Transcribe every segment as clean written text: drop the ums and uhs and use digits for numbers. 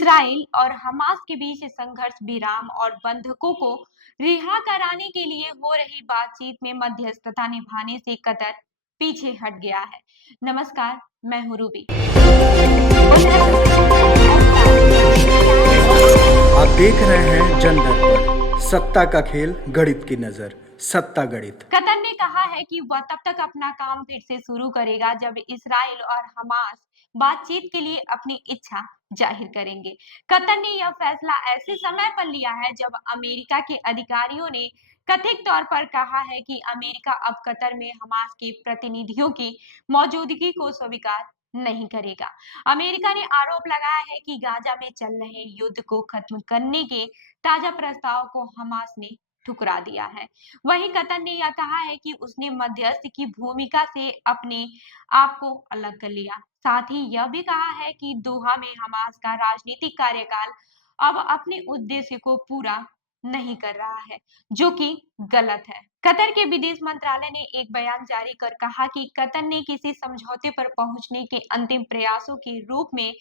Israel और Hamas के बीच संघर्ष विराम और बंधकों को रिहा कराने के लिए हो रही बातचीत में मध्यस्थता निभाने से कतर पीछे हट गया है। नमस्कार, मैं हूं रूबी। आप देख रहे हैं जन दर्पण, सत्ता का खेल, गणित की नजर, सत्ता गणित। कतर ने कहा है कि वह तब तक अपना काम फिर से शुरू करेगा जब इसराइल और हमास बातचीत के लिए अपनी इच्छा जाहिर करेंगे। कतर ने यह फैसला ऐसे समय पर लिया है जब अमेरिका के अधिकारियों ने कथित तौर पर कहा है कि अमेरिका अब कतर में हमास के प्रतिनिधियों की मौजूदगी को स्वीकार नहीं करेगा। अमेरिका ने आरोप लगाया है कि गाजा में चल रहे युद्ध को खत्म करने के ताजा प्रस्ताव को हमास ने ठुकरा दिया है। वहीं कतर ने यह कहा है कि उसने मध्यस्थ की भूमिका से अपने आप को अलग कर लिया। साथ ही यह भी कहा है कि दोहा में हमास का राजनीतिक कार्यकाल अब अपने उद्देश्य को पूरा नहीं कर रहा है, जो कि गलत है। कतर के विदेश मंत्रालय ने एक बयान जारी कर कहा कि कतर ने किसी समझौते पर पहुंचने के अंतिम प्रयासों के रूप में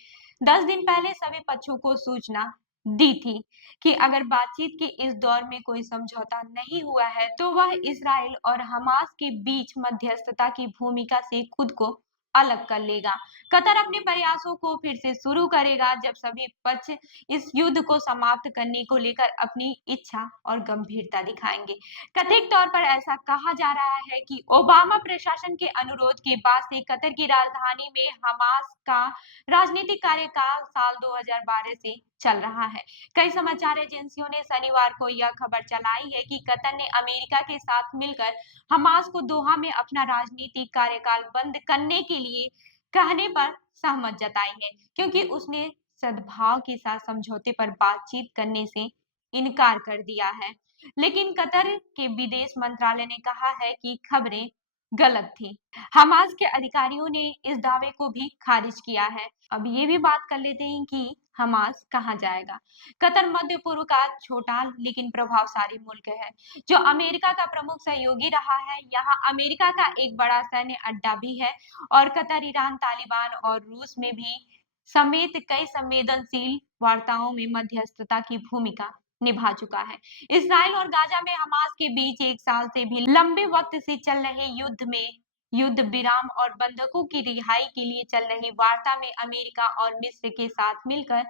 10 दिन पहले सभी पक्षों को सूचना दी थी कि अगर बातचीत के इस दौर में कोई समझौता नहीं हुआ है तो वह इसराइल और हमास के बीच मध्यस्थता की भूमिका से खुद को अलग कर लेगा। कतर अपने प्रयासों को फिर से शुरू करेगा जब सभी पक्ष इस युद्ध को समाप्त करने को लेकर अपनी इच्छा और गंभीरता दिखाएंगे। कथित तौर पर ऐसा कहा जा रहा है कि ओबामा प्रशासन के अनुरोध के बाद से कतर की राजधानी में हमास का राजनीतिक कार्यकाल साल 2012 से चल रहा है। कई समाचार एजेंसियों ने शनिवार को यह खबर चलाई है कि कतर ने अमेरिका के साथ मिलकर हमास को दोहा में अपना राजनीतिक कार्यकाल बंद करने के लिए कहने पर सहमत जताई है, क्योंकि उसने सद्भाव के साथ समझौते पर बातचीत करने से इनकार कर दिया है। लेकिन कतर के विदेश मंत्रालय ने कहा है कि खबरें गलत थी। हमास के अधिकारियों ने इस दावे को भी खारिज किया है। अब ये भी बात कर लेते हैं कि हमास कहाँ जाएगा। कतर मध्य पूर्व का छोटा लेकिन प्रभावशाली मुल्क है, जो अमेरिका का प्रमुख सहयोगी रहा है। यहाँ अमेरिका का एक बड़ा सैन्य अड्डा भी है और कतर ईरान, तालिबान और रूस में भी समेत कई संवेदनशील वार्ताओं में मध्यस्थता की भूमिका निभा चुका है। इसराइल और गाजा में हमास के बीच 1 साल से भी लंबे वक्त से चल रहे युद्ध में युद्ध विराम और बंधकों की रिहाई के लिए चल रही वार्ता में अमेरिका और मिस्र के साथ मिलकर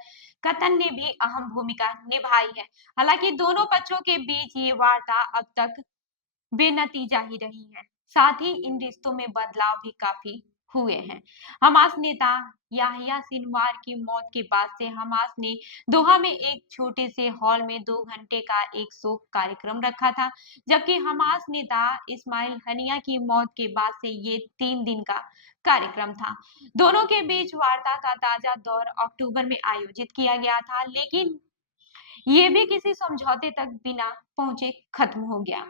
कतर ने भी अहम भूमिका निभाई है। हालांकि दोनों पक्षों के बीच ये वार्ता अब तक बेनतीजा ही रही है। साथ ही इन रिश्तों में बदलाव भी काफी हुए हैं। हमास नेता याहिया सिनवार की मौत के बाद से हमास ने दोहा में एक छोटे से हॉल में 2 घंटे का एक शोक कार्यक्रम रखा था, जबकि हमास नेता इस्माइल हनिया की मौत के बाद से ये 3 दिन का कार्यक्रम था। दोनों के बीच वार्ता का ताजा दौर अक्टूबर में आयोजित किया गया था, लेकिन ये भी किसी समझौते तक बिना पहुंचे खत्म हो गया।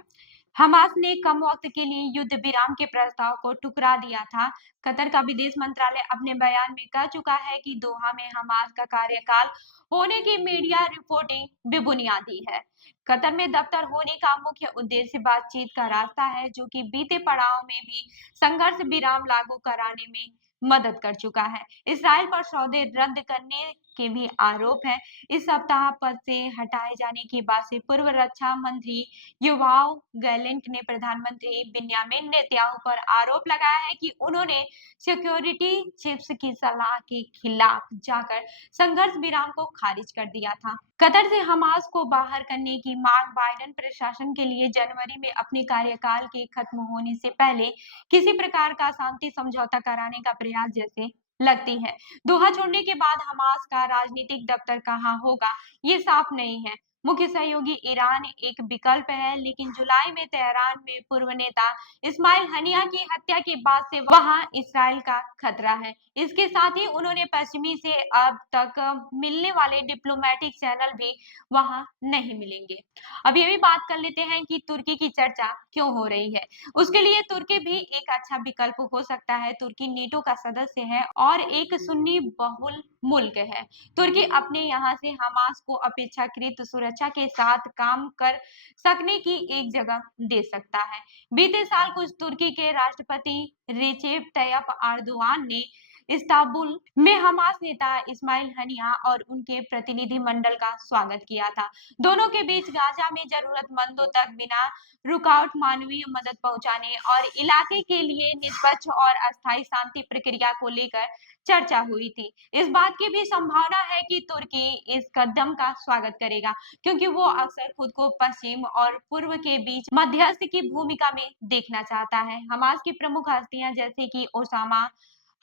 हमास ने कम वक्त के लिए युद्ध विराम के प्रस्ताव को ठुकरा दिया था। कतर का विदेश मंत्रालय अपने बयान में कह चुका है कि दोहा में हमास का कार्यकाल होने की मीडिया रिपोर्टिंग बेबुनियादी है। कतर में दफ्तर होने का मुख्य उद्देश्य बातचीत का रास्ता है, जो कि बीते पड़ाव में भी संघर्ष विराम लागू कराने में मदद कर चुका है। इसराइल पर सौदे रद्द करने के भी आरोप है। इस सप्ताह पद से हटाए जाने के बाद से पूर्व रक्षा मंत्री युवाओ गैलेंट ने प्रधानमंत्री बिन्यामिन नेतन्याहू पर आरोप लगाया है कि उन्होंने सिक्योरिटी चिप्स की सलाह के खिलाफ जाकर संघर्ष विराम को खारिज कर दिया था। कतर से हमास को बाहर करने की मांग बाइडेन प्रशासन के लिए जनवरी में अपने कार्यकाल के खत्म होने से पहले किसी प्रकार का शांति समझौता कराने का प्रयास जैसे लगती है। दोहा छोड़ने के बाद हमास का राजनीतिक दफ्तर कहाँ होगा, ये साफ नहीं है। मुख्य सहयोगी ईरान एक विकल्प है, लेकिन जुलाई में तेहरान में पूर्व नेता इस्माइल हनिया की हत्या के बाद से वहां इसराइल का खतरा है। इसके साथ ही उन्होंने पश्चिमी से अब तक मिलने वाले डिप्लोमेटिक चैनल भी वहां नहीं मिलेंगे। अब ये भी बात कर लेते हैं कि तुर्की की चर्चा क्यों हो रही है। उसके लिए तुर्की भी एक अच्छा विकल्प हो सकता है। तुर्की नेटो का सदस्य है और एक सुन्नी बहुल मुल्क है। तुर्की अपने यहाँ से हमास को अपेक्षाकृत सुरक्षा के साथ काम कर सकने की एक जगह दे सकता है। बीते साल कुछ तुर्की के राष्ट्रपति रेचेप तैयप एर्दोआन ने इस्तांबुल में हमास नेता इस्माइल हनिया और उनके प्रतिनिधि मंडल का स्वागत किया था। दोनों के बीच गाजा में जरूरतमंदों तक बिना रुकावट मानवीय मदद पहुंचाने और इलाके के लिए निष्पक्ष और अस्थायी शांति प्रक्रिया को लेकर चर्चा हुई थी। इस बात की भी संभावना है कि तुर्की इस कदम का स्वागत करेगा, क्योंकि वो अक्सर खुद को पश्चिम और पूर्व के बीच मध्यस्थ की भूमिका में देखना चाहता है। हमास की प्रमुख हस्तियां जैसे कि ओसामा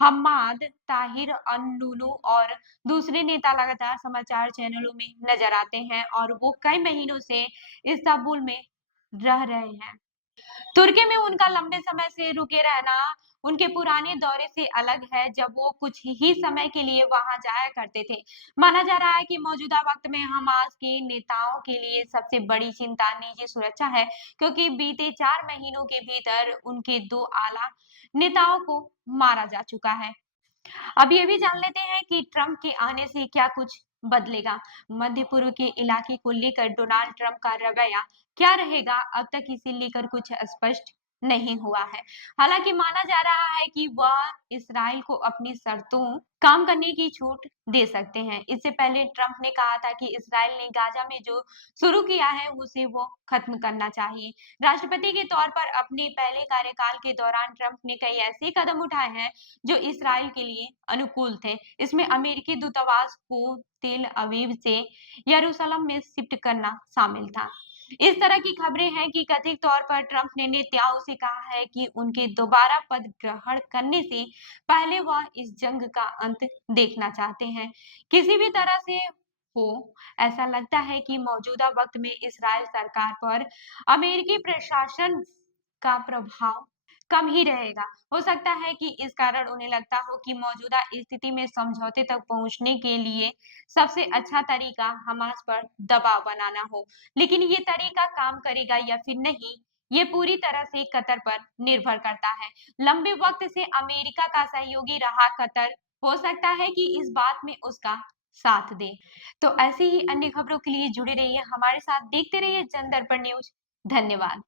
हम्माद ताहिर अन्नुलू और दूसरे नेता लगातार समाचार चैनलों में नजर आते हैं और वो कई महीनों से इस्तांबुल में रह रहे हैं। तुर्की में उनका लंबे समय से रुके रहना उनके पुराने दौरे से अलग है, जब वो कुछ ही समय के लिए वहां जाया करते थे। माना जा रहा है कि मौजूदा वक्त में हमास के नेताओं के लिए सबसे बड़ी चिंता निजी सुरक्षा है, क्योंकि बीते 4 महीनों के भीतर उनके 2 आला नेताओं को मारा जा चुका है। अब ये भी जान लेते हैं कि ट्रंप के आने से क्या कुछ बदलेगा। मध्य पूर्व के इलाके को लेकर डोनाल्ड ट्रंप का रवैया क्या रहेगा, अब तक इसे लेकर कुछ स्पष्ट नहीं हुआ है। हालांकि माना जा रहा है कि वह इसराइल को अपनी शर्तों काम करने की छूट दे सकते हैं। इससे पहले ट्रंप ने कहा था कि इसराइल ने गाजा में जो शुरू किया है उसे वो खत्म करना चाहिए। राष्ट्रपति के तौर पर अपने पहले कार्यकाल के दौरान ट्रंप ने कई ऐसे कदम उठाए हैं जो इसराइल के लिए अनुकूल थे। इसमें अमेरिकी दूतावास को तेल अवीव से यरूशलेम में शिफ्ट करना शामिल था। इस तरह की खबरें हैं कि कथित तौर पर ट्रंप ने नेतन्याहू से कहा है कि उनके दोबारा पद ग्रहण करने से पहले वह इस जंग का अंत देखना चाहते हैं। किसी भी तरह से हो, ऐसा लगता है कि मौजूदा वक्त में इस्राइल सरकार पर अमेरिकी प्रशासन का प्रभाव कम ही रहेगा। हो सकता है कि इस कारण उन्हें लगता हो कि मौजूदा स्थिति में समझौते तक पहुंचने के लिए सबसे अच्छा तरीका हमास पर दबाव बनाना हो। लेकिन ये तरीका काम करेगा या फिर नहीं, ये पूरी तरह से कतर पर निर्भर करता है। लंबे वक्त से अमेरिका का सहयोगी रहा कतर हो सकता है कि इस बात में उसका साथ दे। तो ऐसी ही अन्य खबरों के लिए जुड़े रहिए हमारे साथ, देखते रहिए जन दर्पण न्यूज। धन्यवाद।